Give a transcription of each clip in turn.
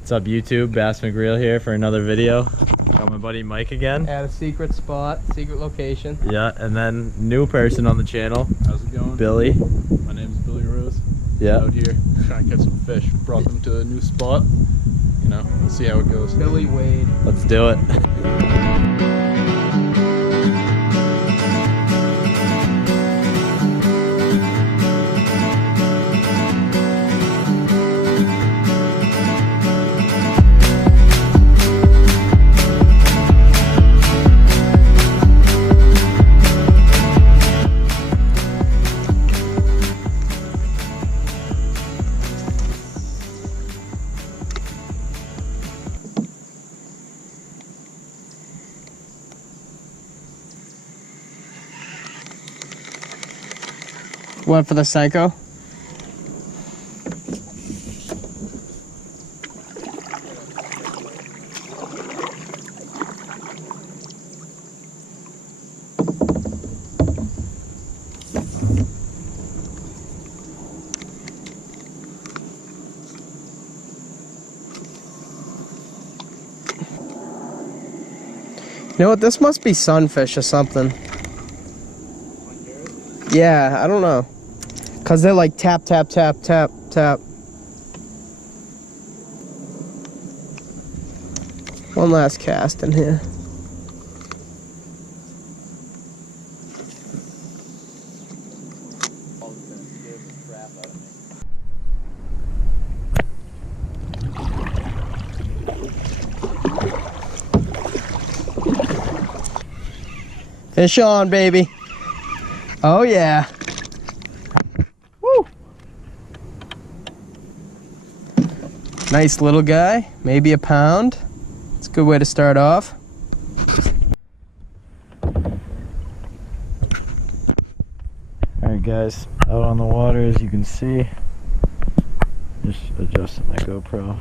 What's up YouTube? Bass McReal here for another video. Got my buddy Mike again. At a secret spot, secret location. Yeah, and then new person on the channel. How's it going? Billy. My name is Billy Rose. Yeah. Out here trying to catch some fish. Brought them to a new spot. You know, let's see how it goes. Billy Wade. Let's do it. Went for the Senko. You know what? This must be sunfish or something. Yeah, I don't know. Cause they're like tap, tap, tap, tap, tap. One last cast in here. Fish on, baby. Oh yeah. Woo. Nice little guy, maybe a pound. It's a good way to start off. Alright guys, out on the water as you can see. Just adjusting my GoPro.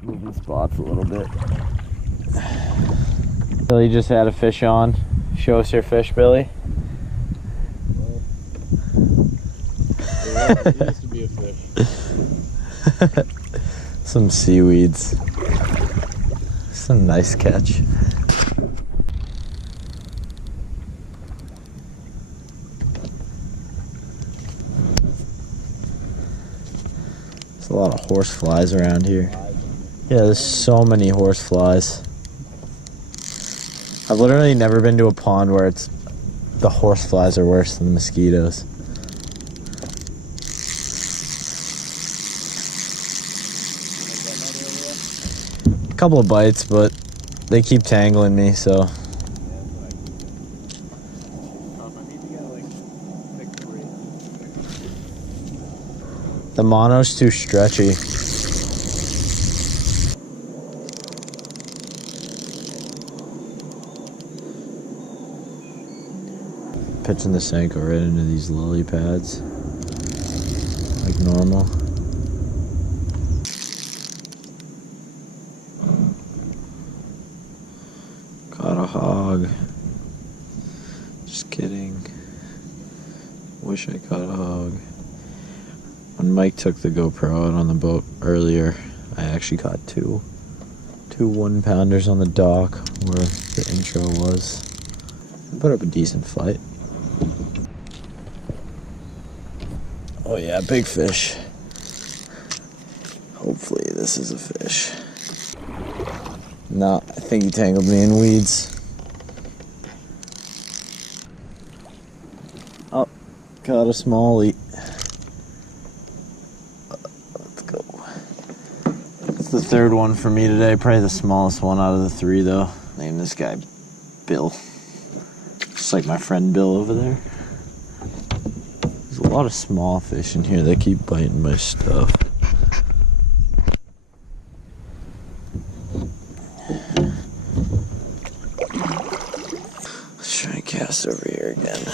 Moving spots a little bit. Billy just had a fish on. Show us your fish, Billy. Yeah, it used to be a fish. Some seaweeds. Some nice catch. There's a lot of horse flies around here. Yeah, there's so many horse flies. I've literally never been to a pond where the horse flies are worse than the mosquitoes. A couple of bites, but they keep tangling me, so. The mono's too stretchy. Pitching the Senko right into these lily pads, like normal. Caught a hog. Just kidding. Wish I caught a hog. When Mike took the GoPro out on the boat earlier, I actually caught two 1-pounders on the dock where the intro was. I put up a decent fight. Oh yeah, big fish. Hopefully this is a fish. No, I think he tangled me in weeds. Oh, caught a smallie. Let's go. It's the third one for me today. Probably the smallest one out of the three though. Name this guy Bill. Just like my friend Bill over there. There's a lot of small fish in here that keep biting my stuff. Let's try and cast over here again.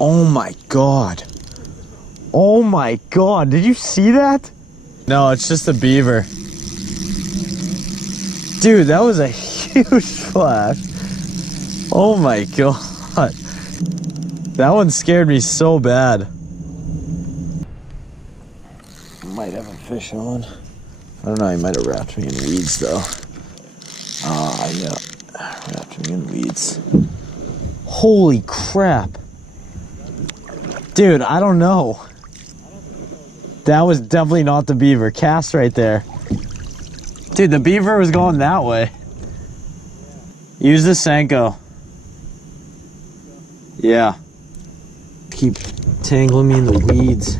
Oh my god. Oh my god, did you see that? No, it's just a beaver. Dude, that was a huge splash. Oh my god. That one scared me so bad. Might have a fish on. I don't know, he might have wrapped me in weeds though. Ah, yeah. Wrapped me in weeds. Holy crap. Dude, I don't know. That was definitely not the beaver. Cast right there. Dude, the beaver was going that way. Use the Senko. Yeah. Keep tangling me in the weeds.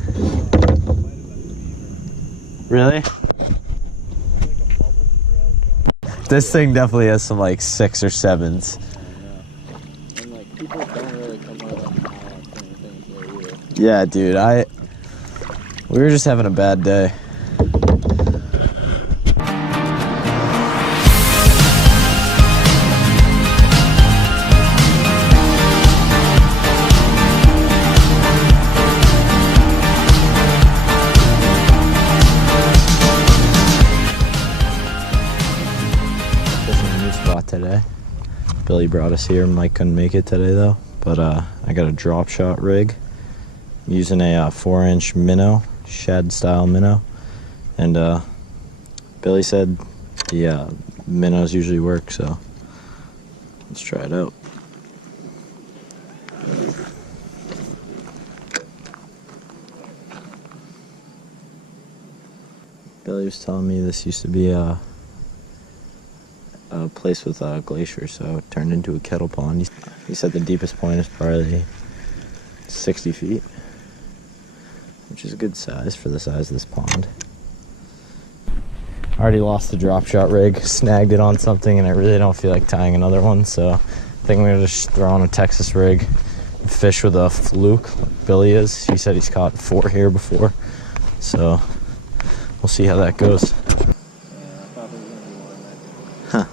Really? This thing definitely has some like 6 or 7s. And like people don't really come out on anything here either. Yeah, dude, we were just having a bad day. Today. Billy brought us here. Mike couldn't make it today though, but I got a drop shot rig. I'm using a 4-inch minnow, shad style minnow, and Billy said the minnows usually work, so let's try it out. Billy was telling me this used to be a place with a glacier, so it turned into a kettle pond. He said the deepest point is probably 60 feet, which is a good size for the size of this pond. I already lost the drop shot rig, snagged it on something, and I really don't feel like tying another one, so I think I'm gonna just throw on a Texas rig and fish with a fluke like Billy is. He said he's caught 4 here before, so we'll see how that goes. Huh.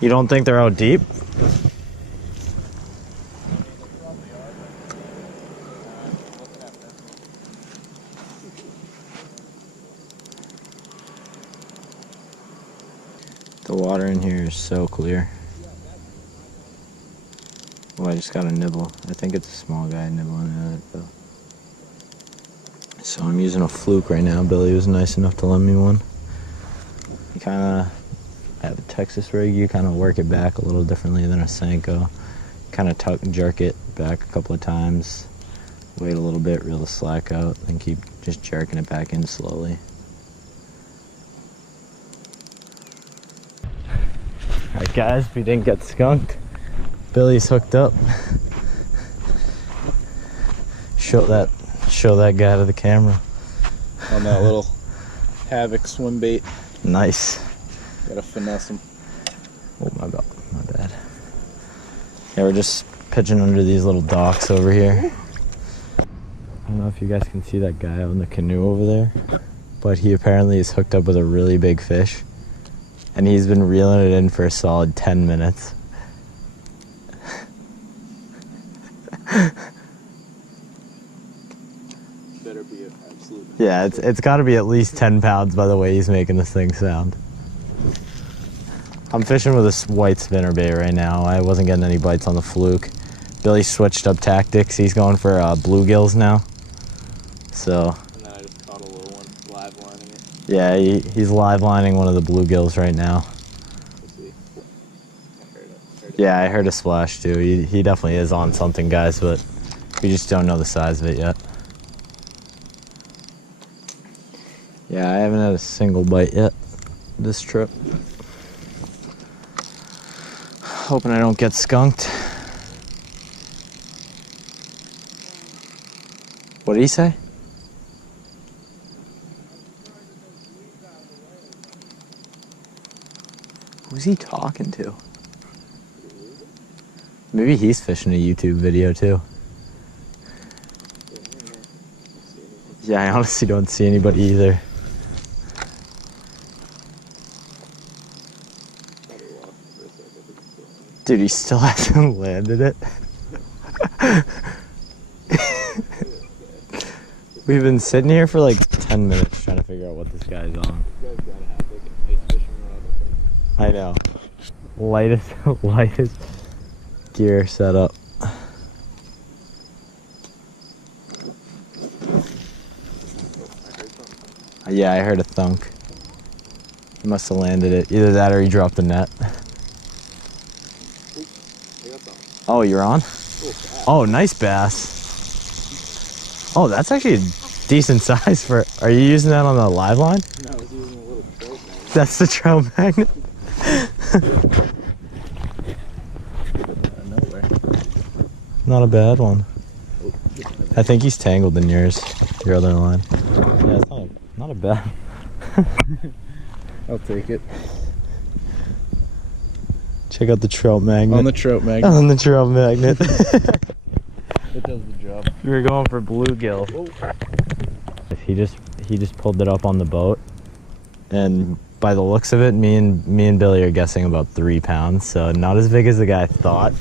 You don't think they're out deep? The water in here is so clear. Oh, I just got a nibble. I think it's a small guy nibbling at it though. So I'm using a fluke right now. Billy was nice enough to lend me one. You kind of have a Texas rig, you kind of work it back a little differently than a Senko. Kind of tuck and jerk it back a couple of times. Wait a little bit, reel the slack out, then keep just jerking it back in slowly. Alright guys, we didn't get skunked. Billy's hooked up. Show that guy to the camera. On that little Havoc swim bait. Nice. Gotta finesse him. Oh my bad. Yeah, we're just pitching under these little docks over here. I don't know if you guys can see that guy on the canoe over there, but he apparently is hooked up with a really big fish, and he's been reeling it in for a solid 10 minutes. Better be an absolute. Yeah, it's got to be at least 10 pounds by the way he's making this thing sound. I'm fishing with a white spinnerbait right now. I wasn't getting any bites on the fluke. Billy switched up tactics. He's going for bluegills now. So. And then I just caught a little one, live lining it. Yeah, he's live lining one of the bluegills right now. Let's see. I heard it. Yeah, I heard a splash too. He definitely is on something, guys, but we just don't know the size of it yet. Yeah, I haven't had a single bite yet this trip. Hoping I don't get skunked. What did he say? Who's he talking to? Maybe he's fishing a YouTube video too. Yeah, I honestly don't see anybody either. Dude, he still hasn't landed it. We've been sitting here for like 10 minutes trying to figure out what this guy's on. This guy's gotta have like an ice fishing rod. I know. Lightest gear setup. Yeah, I heard a thunk. He must have landed it. Either that or he dropped the net. Oh, you're on? Oh, nice bass. Oh, that's actually a decent size for... Are you using that on the live line? No, I was using a little trout magnet. That's the trout magnet? Nowhere. Not a bad one. I think he's tangled in yours. Your other line. Yeah, it's not a bad... I'll take it. Check out the trout magnet. On the trout magnet. On the trout magnet. It does the job. We were going for bluegill. He just pulled it up on the boat, and by the looks of it, me and Billy are guessing about 3 pounds. So not as big as the guy thought,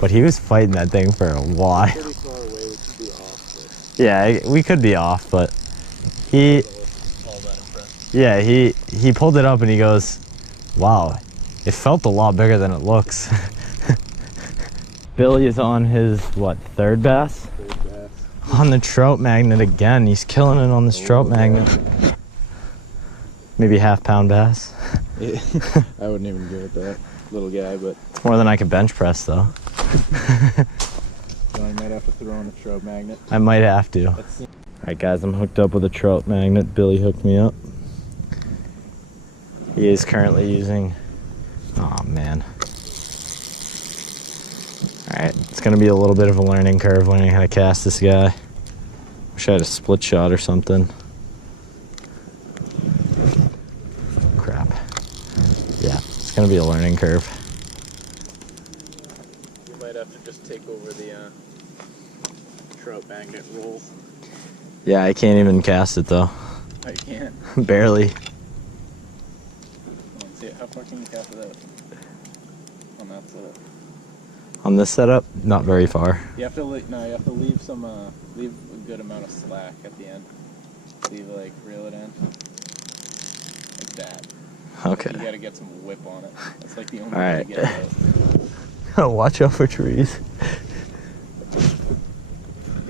but he was fighting that thing for a while. Pretty far away, we could be off. Yeah, we could be off, but he pulled it up and he goes, "Wow, it felt a lot bigger than it looks." Billy is on his, what, third bass? Third bass. On the trout magnet again. He's killing it on this trout magnet. Maybe half-pound bass. I wouldn't even give it that, little guy, but... It's more than I could bench press, though. So I might have to throw in a trout magnet. I might have to. Alright guys, I'm hooked up with a trout magnet. Billy hooked me up. He is currently using... Oh man. Alright, it's gonna be a little bit of a learning curve learning how to cast this guy. Wish I had a split shot or something. Crap. Yeah, it's gonna be a learning curve. You might have to just take over the trout magnet roll. Yeah, I can't even cast it though. I can't. Barely. Let's see, how far can you cast it out? On that setup. On this setup, not very far. You have to you have to leave some leave a good amount of slack at the end. Leave like reel it in. Like that. Okay. You gotta get some whip on it. That's like the only All way right. to get it out. Watch out for trees.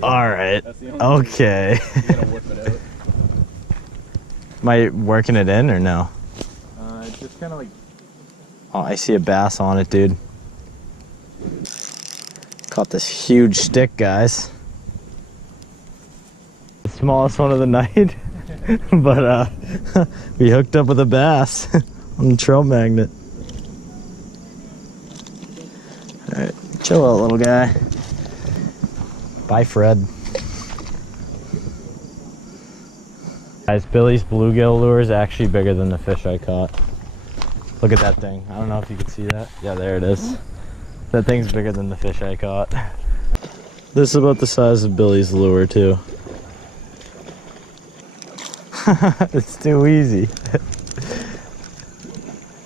All right. That's the only Okay. way. You gotta whip it out. Am I working it in or no? Just kind of like... Oh, I see a bass on it, dude. Caught this huge stick, guys. The smallest one of the night. But we hooked up with a bass on the trout magnet. Alright, chill out, little guy. Bye, Fred. Guys, Billy's bluegill lure is actually bigger than the fish I caught. Look at that thing. I don't know if you can see that. Yeah, there it is. That thing's bigger than the fish I caught. This is about the size of Billy's lure, too. It's too easy.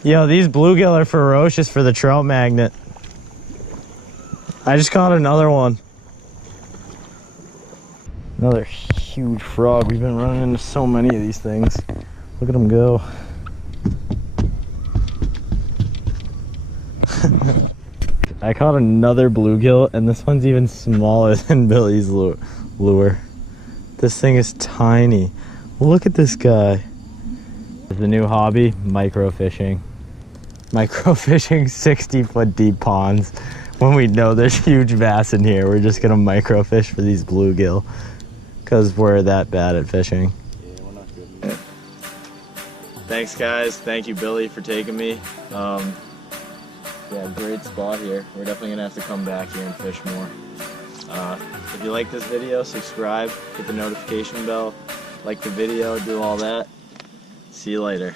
Yo, these bluegill are ferocious for the trout magnet. I just caught another one. Another huge frog. We've been running into so many of these things. Look at them go. I caught another bluegill, and this one's even smaller than Billy's lure. This thing is tiny. Look at this guy. The new hobby, microfishing. Microfishing 60-foot deep ponds. When we know there's huge bass in here, we're just gonna microfish for these bluegill. Because we're that bad at fishing. Yeah, we're not good. Thanks guys, thank you Billy for taking me. Yeah, great spot here. We're definitely gonna have to come back here and fish more. If you like this video, subscribe, hit the notification bell, like the video, do all that. See you later.